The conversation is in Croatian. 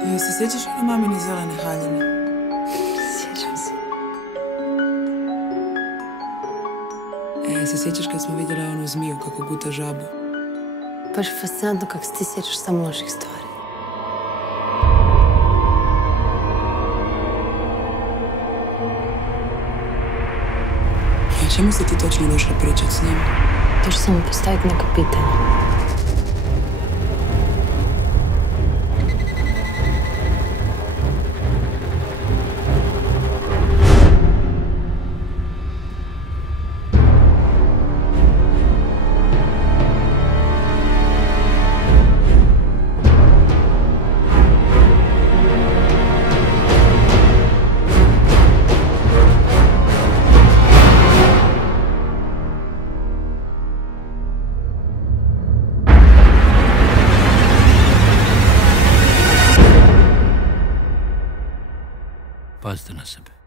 Se sjećaš one mamine zelene haljine? Sjećam se. Se sjećaš kad smo vidjeli onu zmiju kako guta žabu? Baš fascinantno kako se ti sjećaš samo loših stvari. O čemu si ti točno došla pričati s njim? To ću samo postaviti neko pitanje. Pazite na sebe.